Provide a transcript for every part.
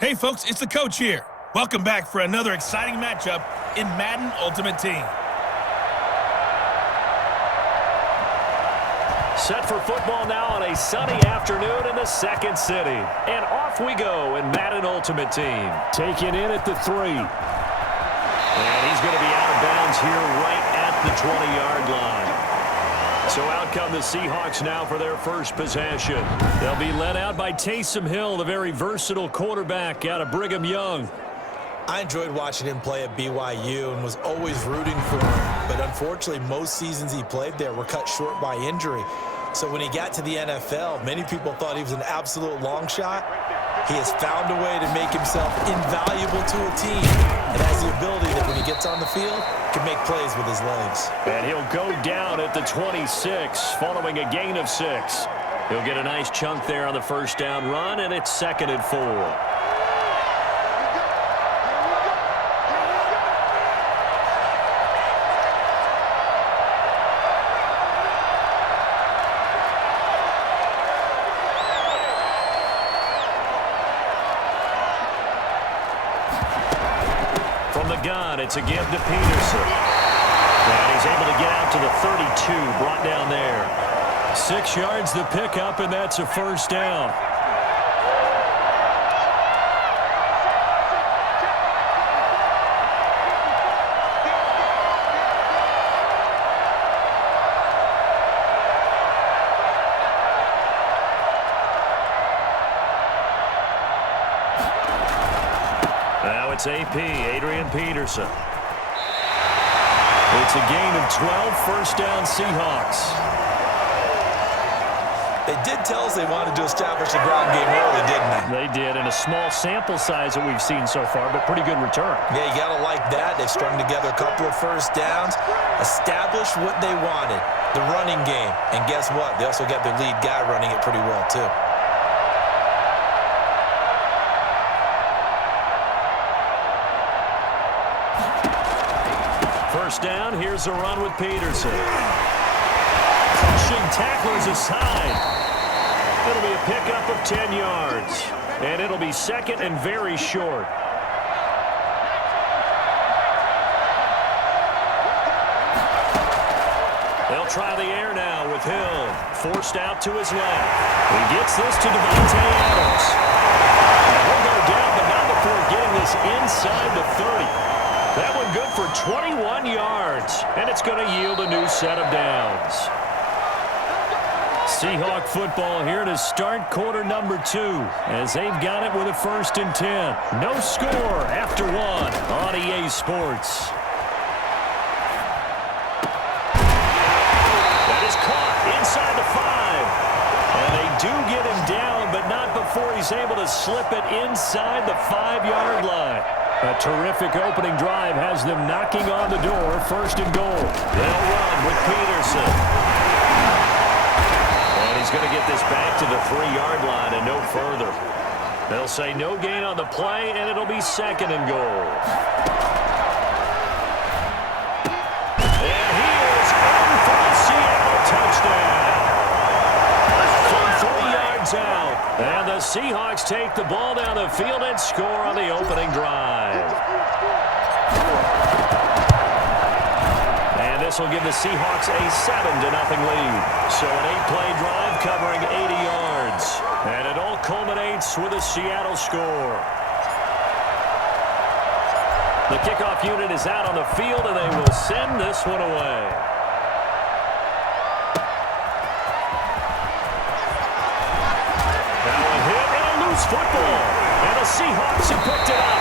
Hey folks, it's the coach here. Welcome back for another exciting matchup in Madden Ultimate Team. Set for football now on a sunny afternoon in the second city. And off we go in Madden Ultimate Team. Taken in at the 3. And he's going to be out of bounds here right at the 20-yard line. So out come the Seahawks now for their first possession. They'll be led out by Taysom Hill, the very versatile quarterback out of Brigham Young. I enjoyed watching him play at BYU and was always rooting for him. But unfortunately, most seasons he played there were cut short by injury. So when he got to the NFL, many people thought he was an absolute long shot. He has found a way to make himself invaluable to a team and has the ability that when he gets on the field, can make plays with his legs. And he'll go down at the 26 following a gain of 6. He'll get a nice chunk there on the first down run, and it's 2nd and 4. It's a give to Peterson. And he's able to get out to the 32, brought down there. 6 yards the pickup, and that's a first down. It's AP, Adrian Peterson. It's a gain of 12, first down Seahawks. They did tell us they wanted to establish the ground game early, didn't they? They did, and a small sample size that we've seen so far, but pretty good return. Yeah, you got to like that. They've strung together a couple of first downs, established what they wanted, the running game. And guess what? They also got their lead guy running it pretty well, too. First down, here's a run with Peterson. Pushing tacklers aside. It'll be a pickup of 10 yards. And it'll be 2nd and very short. They'll try the air now with Hill. Forced out to his left. He gets this to Devontae Adams. And he'll go down, but not before getting this inside the 30. That one good for 21 yards, and it's going to yield a new set of downs. Seahawk football here to start quarter number 2, as they've got it with a 1st and 10. No score after 1 on EA Sports. That is caught inside the 5. And they do get him down, but not before he's able to slip it inside the 5-yard line. A terrific opening drive has them knocking on the door, 1st and goal. They'll run with Peterson. And he's going to get this back to the 3-yard line and no further. They'll say no gain on the play, and it'll be 2nd and goal. And he is in for the Seattle touchdown. From 3 yards out. And the Seahawks take the ball down the field and score on the opening drive. And this will give the Seahawks a 7-0 lead. So an 8-play drive covering 80 yards. And it all culminates with a Seattle score. The kickoff unit is out on the field, and they will send this one away. Football, and the Seahawks have picked it up.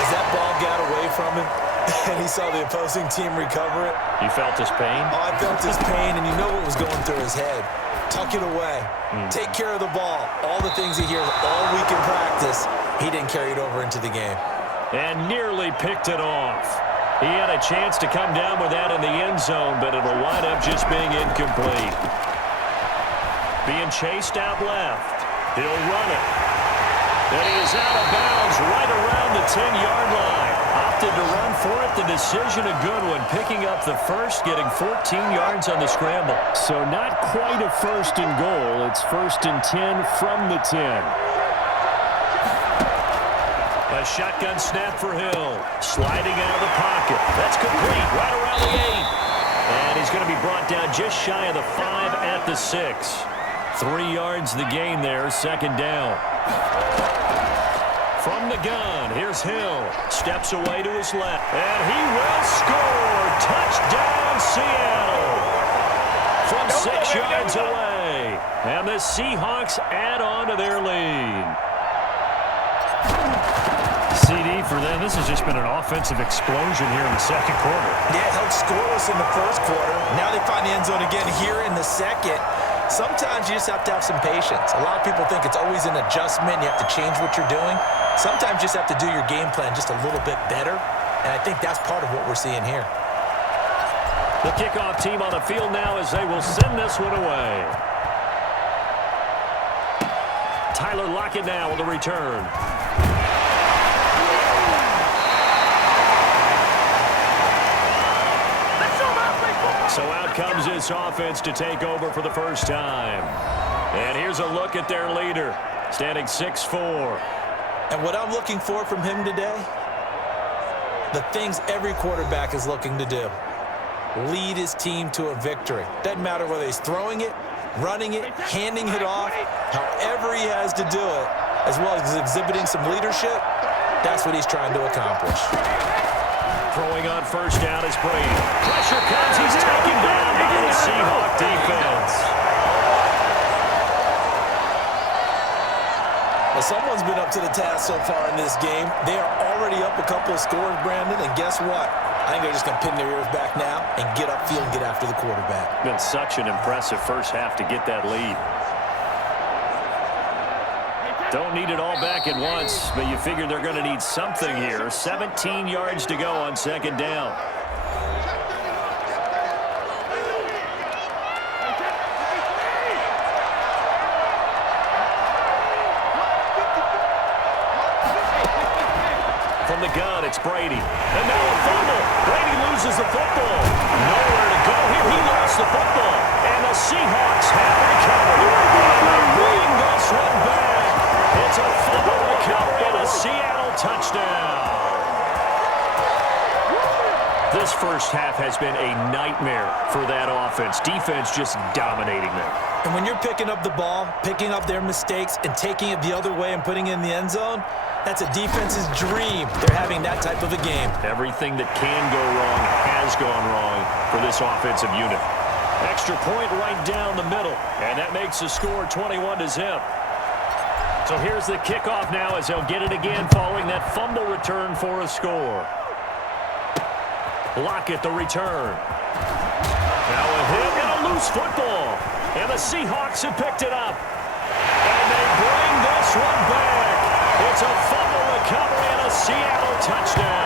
As that ball got away from him, and he saw the opposing team recover it. You felt his pain? Oh, I felt his pain, and you know what was going through his head. Tuck it away. Take care of the ball. All the things he hears all week in practice, he didn't carry it over into the game. And nearly picked it off. He had a chance to come down with that in the end zone, but it'll wind up just being incomplete. Being chased out left. He'll run it. And he is out of bounds right around the 10-yard line. Opted to run for it. The decision a good one. Picking up the first, getting 14 yards on the scramble. So not quite a first and goal. It's 1st and 10 from the 10. A shotgun snap for Hill. Sliding out of the pocket. That's complete. Right around the 8. And he's going to be brought down just shy of the 5 at the 6. 3 yards the gain there. 2nd down. From the gun, here's Hill. Steps away to his left. And he will score. Touchdown, Seattle. From 6 yards away. And the Seahawks add on to their lead. CD for them. This has just been an offensive explosion here in the 2nd quarter. Yeah, held scoreless in the 1st quarter. Now they find the end zone again here in the 2nd. Sometimes you just have to have some patience. A lot of people think it's always an adjustment. You have to change what you're doing. Sometimes you just have to do your game plan just a little bit better. And I think that's part of what we're seeing here. The kickoff team on the field now as they will send this one away. Tyler Lockett now with the return. So out comes this offense to take over for the first time. And here's a look at their leader, standing 6'4". And what I'm looking for from him today, the things every quarterback is looking to do. Lead his team to a victory. Doesn't matter whether he's throwing it, running it, handing it off, however he has to do it, as well as exhibiting some leadership, that's what he's trying to accomplish. Throwing on first down is Brady. Pressure comes. He's taken down by the Seahawks defense. Well, someone's been up to the task so far in this game. They are already up a couple of scores, Brandon, and guess what? I think they're just going to pin their ears back now and get upfield and get after the quarterback. Been such an impressive first half to get that lead. Don't need it all back at once, but you figure they're going to need something here. 17 yards to go on 2nd down. From the gun, it's Brady. And now a fumble. Brady loses the football. Nowhere to go here. He lost the football. And the Seahawks have recovered. And they bring this one back. It's a fumble recovery and a Seattle touchdown. This first half has been a nightmare for that offense. Defense just dominating them. And when you're picking up the ball, picking up their mistakes, and taking it the other way and putting it in the end zone, that's a defense's dream. They're having that type of a game. Everything that can go wrong has gone wrong for this offensive unit. Extra point right down the middle, and that makes the score 21-0. So here's the kickoff now as they'll get it again following that fumble return for a score. Lockett the return. Now a hit and a loose football. And the Seahawks have picked it up. And they bring this one back. It's a fumble recovery and a Seattle touchdown.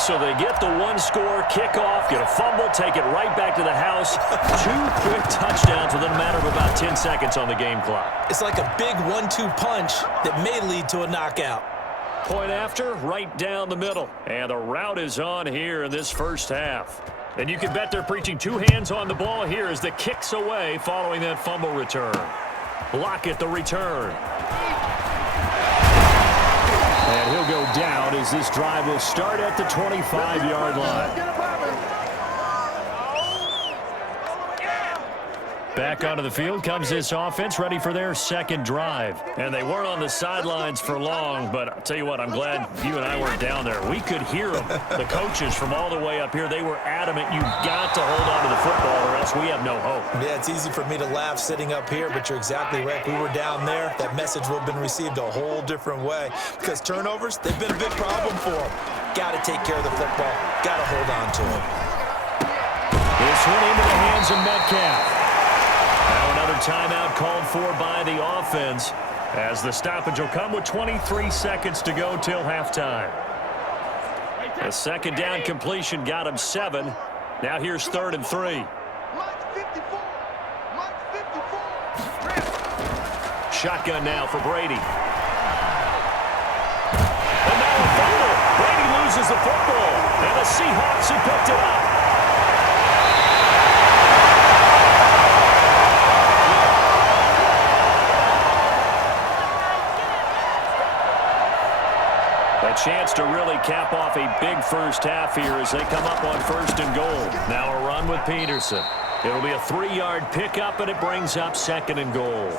So they get the one-score kickoff, get a fumble, take it right back to the house. 2 quick touchdowns within a matter of about 10 seconds on the game clock. It's like a big 1-2 punch that may lead to a knockout. Point after, right down the middle. And the route is on here in this first half. And you can bet they're preaching 2 hands on the ball here as the kick's away following that fumble return. Lockett the return. And he'll go down as this drive will start at the 25-yard line. Back onto the field comes this offense, ready for their 2nd drive. And they weren't on the sidelines for long, but I'll tell you what, I'm glad you and I weren't down there. We could hear them. The coaches from all the way up here, they were adamant. You've got to hold on to the football or else we have no hope. Yeah, it's easy for me to laugh sitting up here, but you're exactly right. If we were down there, that message would have been received a whole different way. Because turnovers, they've been a big problem for them. Got to take care of the football. Got to hold on to it. This one into the hands of Metcalf. Now another timeout called for by the offense as the stoppage will come with 23 seconds to go till halftime. The 2nd down completion got him 7. Now here's 3rd and 3. Shotgun now for Brady. And now loses the football, and the Seahawks have picked it up. A chance to really cap off a big first half here as they come up on 1st and goal. Now a run with Peterson. It'll be a 3-yard pickup, and it brings up 2nd and goal.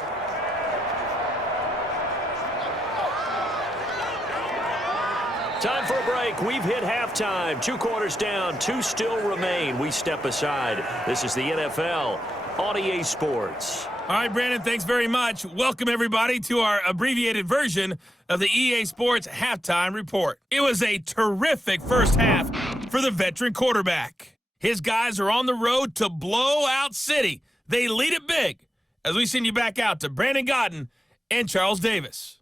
Time for a break. We've hit halftime. 2 quarters down. 2 still remain. We step aside. This is the NFL on EA Sports. All right, Brandon, thanks very much. Welcome, everybody, to our abbreviated version of the EA Sports Halftime Report. It was a terrific first half for the veteran quarterback. His guys are on the road to blow out City. They lead it big as we send you back out to Brandon Godden and Charles Davis.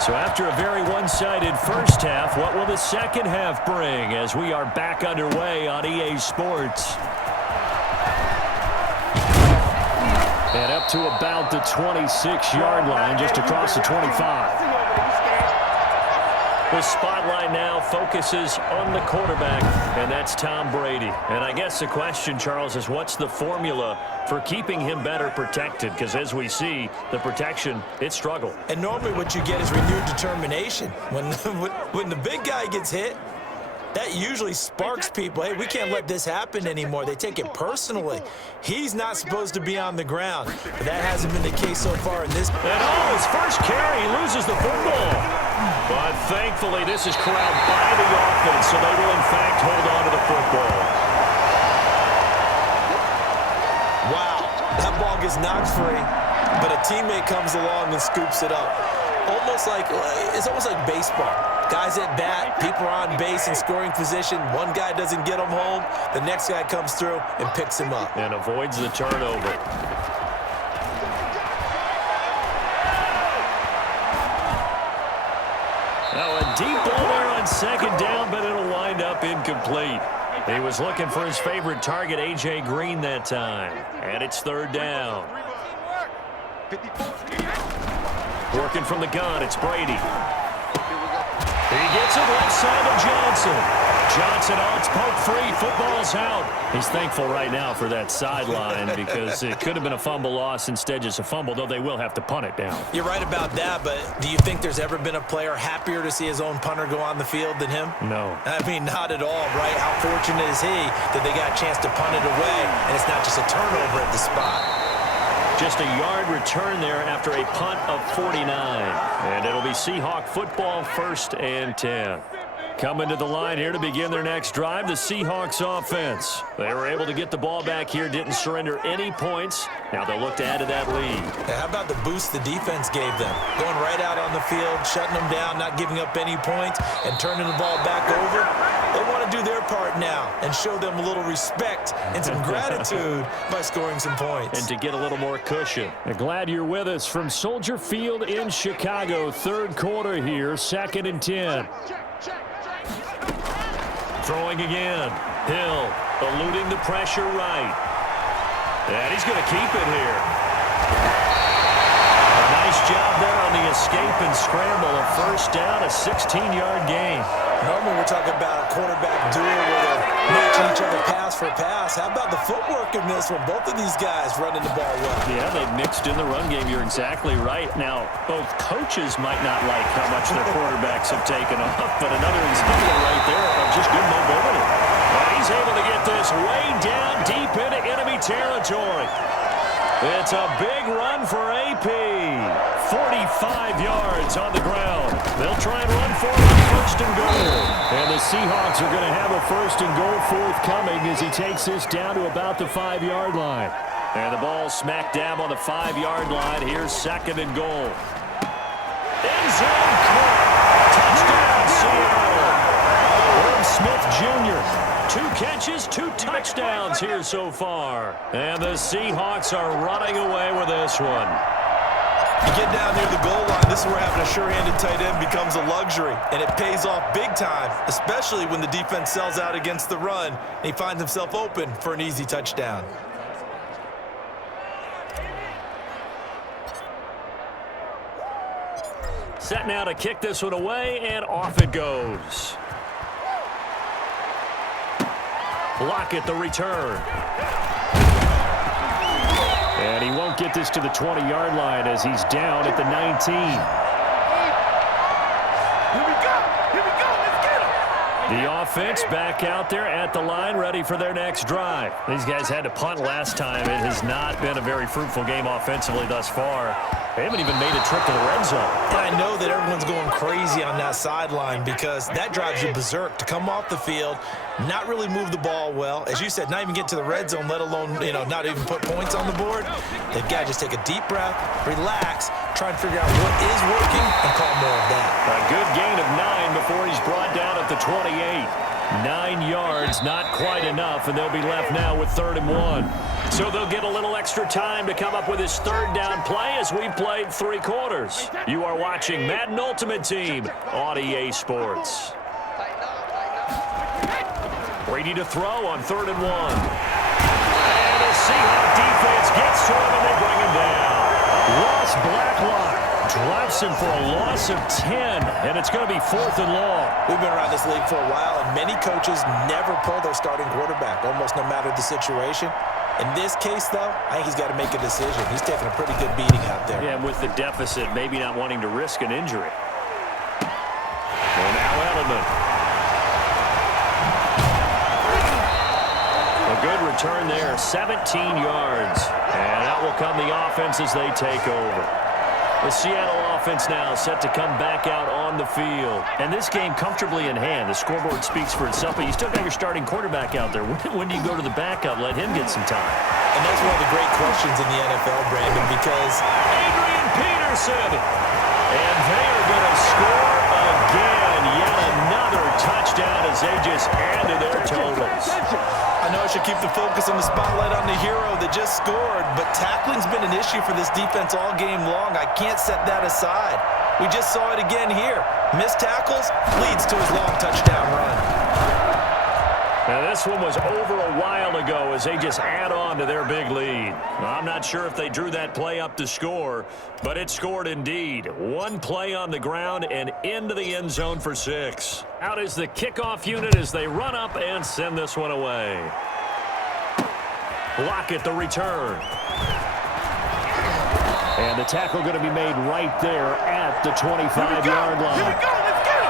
So after a very one-sided first half, what will the second half bring as we are back underway on EA Sports? And up to about the 26-yard line, just across the 25. The spotlight now focuses on the quarterback, and that's Tom Brady. And I guess the question, Charles, is what's the formula for keeping him better protected? Because as we see, the protection, it struggled. And normally what you get is renewed determination. When the big guy gets hit, that usually sparks people. Hey, we can't let this happen anymore. They take it personally. He's not supposed to be on the ground. But that hasn't been the case so far in this. And his first carry, he loses the football. But thankfully, this is corralled by the offense, so they will, in fact, hold on to the football. Wow, that ball gets knocked free, but a teammate comes along and scoops it up. It's almost like baseball. Guys at bat, people are on base in scoring position. One guy doesn't get him home. The next guy comes through and picks him up. And avoids the turnover. Now a deep ball there on 2nd down, but it'll wind up incomplete. He was looking for his favorite target, A.J. Green, that time. And it's 3rd down. Working from the gun, it's Brady. He gets it left side to Johnson. It's poked free. Football's out. He's thankful right now for that sideline because it could have been a fumble loss, instead just a fumble, though they will have to punt it down. You're right about that, but do you think there's ever been a player happier to see his own punter go on the field than him? No. I mean, not at all, right? How fortunate is he that they got a chance to punt it away, and it's not just a turnover at the spot. Just a yard return there after a punt of 49. And it'll be Seahawk football, 1st and 10. Coming to the line here to begin their next drive, the Seahawks offense. They were able to get the ball back here, didn't surrender any points. Now they'll look to add to that lead. How about the boost the defense gave them? Going right out on the field, shutting them down, not giving up any points, and turning the ball back over. They want to do their part now and show them a little respect and some gratitude by scoring some points. And to get a little more cushion. Glad you're with us from Soldier Field in Chicago. 3rd quarter here, 2nd and 10. Throwing again. Hill eluding the pressure right. And he's going to keep it here. A nice job there on the escape and scramble. A 1st down, a 16-yard gain. Normally we're talking about a quarterback duel where they're matching each other pass for pass. How about the footwork in this one? Both of these guys running the ball well. Yeah, they've mixed in the run game. You're exactly right. Now, both coaches might not like how much their quarterbacks have taken off, but another example right there of just good mobility. And he's able to get this way down deep into enemy territory. It's a big run for AP. 45 yards on the ground. They'll try and run for it on 1st and goal. And the Seahawks are going to have a 1st and goal forthcoming as he takes this down to about the 5-yard line. And the ball smack dab on the 5-yard line. Here's 2nd and goal. End zone caught. Touchdown, Seattle. Herb Smith Jr. 2 catches, 2 touchdowns here so far. And the Seahawks are running away with this one. You get down near the goal line, this is where having a sure-handed tight end becomes a luxury, and it pays off big time, especially when the defense sells out against the run, and he finds himself open for an easy touchdown. Set now to kick this one away, and off it goes. Block at the return. And he won't get this to the 20-yard line as he's down at the 19. Here we go, let's get him. The offense back out there at the line, ready for their next drive. These guys had to punt last time. It has not been a very fruitful game offensively thus far. They haven't even made a trip to the red zone. And I know that everyone's going crazy on that sideline because that drives you berserk to come off the field, not really move the ball well. As you said, not even get to the red zone, let alone, not even put points on the board. They've got to just take a deep breath, relax, try and figure out what is working, and call more of that. A good gain of 9 before he's brought down at the 28. 9 yards, not quite enough, and they'll be left now with 3rd and 1. So they'll get a little extra time to come up with his 3rd down play as we've played 3 quarters. You are watching Madden Ultimate Team on EA Sports. Brady to throw on 3rd and 1. And the Seahawks defense gets to him, and they bring him down. Ross Blacklock drops him for a loss of 10, and it's going to be 4th and long. We've been around this league for a while, and many coaches never pull their starting quarterback, almost no matter the situation. In this case, though, I think he's got to make a decision. He's taking a pretty good beating out there. Yeah, and with the deficit, maybe not wanting to risk an injury. And now Edelman. A good return there, 17 yards. And out will come the offense as they take over. The Seattle offense now set to come back out on the field. And this game comfortably in hand. The scoreboard speaks for itself, but you still got your starting quarterback out there. When do you go to the backup? Let him get some time. And that's one of the great questions in the NFL, Brandon, because Adrian Peterson. And they are going to score again. Yet another touchdown as they just added their totals. I know I should keep the focus on the spotlight on the hero that just scored, but tackling's been an issue for this defense all game long. I can't set that aside. We just saw it again here. Missed tackles leads to his long touchdown run. Now this one was over a while ago as they just add on to their big lead. I'm not sure if they drew that play up to score, but it scored indeed. One play on the ground and into the end zone for 6. Out is the kickoff unit as they run up and send this one away. Block at the return. And the tackle going to be made right there at the 25-yard line. Here we go, let's get him.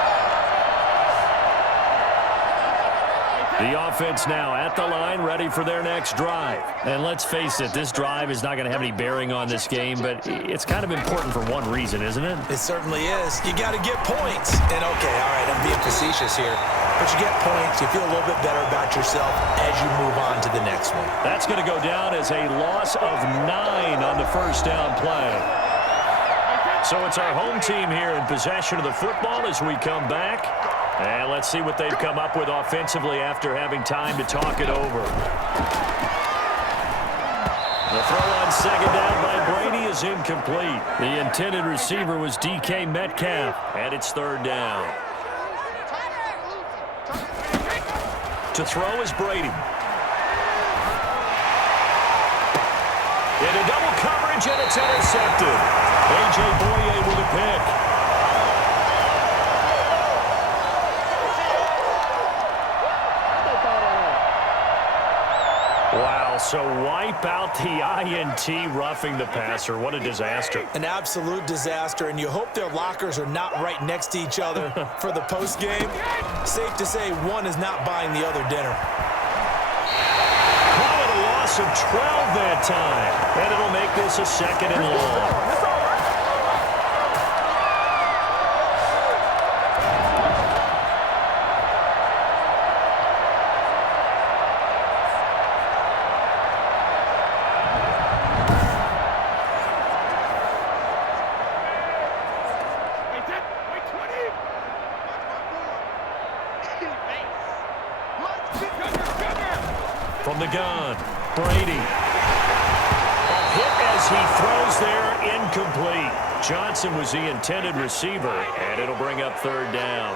The offense now at the line, ready for their next drive. And let's face it, this drive is not going to have any bearing on this game, but it's kind of important for one reason, isn't it? It certainly is. You got to get points. And okay, all right, I'm being facetious here. But you get points, you feel a little bit better about yourself as you move on to the next one. That's going to go down as a loss of 9 on the first down play. So it's our home team here in possession of the football as we come back. And let's see what they've come up with offensively after having time to talk it over. The throw on second down by Brady is incomplete. The intended receiver was DK Metcalf, and it's 3rd down. To throw is Brady. Into double coverage, and it's intercepted. A.J. Boye with a pick. Wow, so wipe out the INT roughing the passer. What a disaster. An absolute disaster, and you hope their lockers are not right next to each other for the post game. Safe to say one is not buying the other dinner. Call it a loss of 12 that time, and it'll make this a 2nd and long. From the gun, Brady. A hit as as he throws there, incomplete. Johnson was the intended receiver, and it'll bring up third down.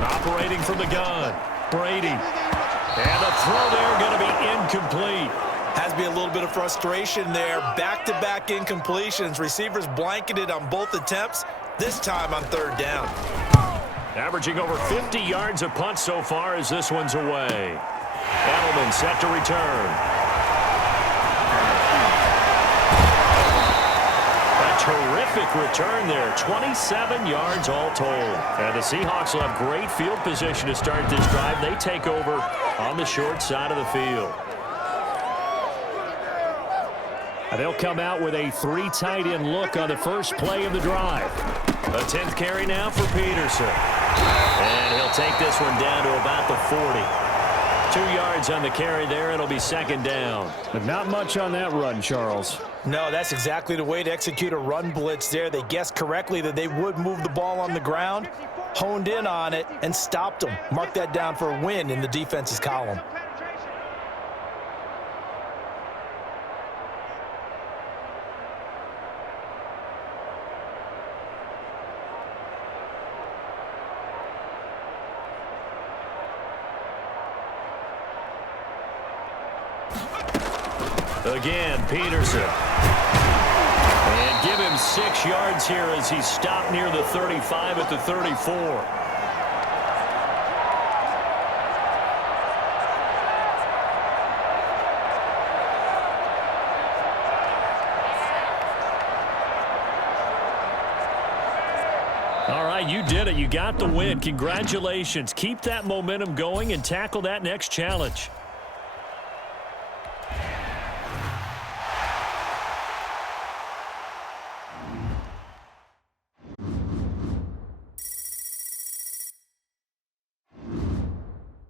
Operating from the gun, Brady. And the throw there going to be incomplete. Has to be a little bit of frustration there. Back-to-back incompletions. Receivers blanketed on both attempts, this time on third down. Averaging over 50 yards a punt so far as this one's away. Edelman set to return. Terrific return there. 27 yards all told. And the Seahawks will have great field position to start this drive. They take over on the short side of the field. And they'll come out with a 3 tight end look on the first play of the drive. A 10th carry now for Peterson. And he'll take this one down to about the 40. 2 yards on the carry there. It'll be second down. But not much on that run, Charles. No, that's exactly the way to execute a run blitz there. They guessed correctly that they would move the ball on the ground, honed in on it, and stopped them. Mark that down for a win in the defense's column. Again, Peterson. And give him 6 yards here as he stopped near the 35 at the 34. All right, you did it. You got the win. Congratulations. Keep that momentum going and tackle that next challenge.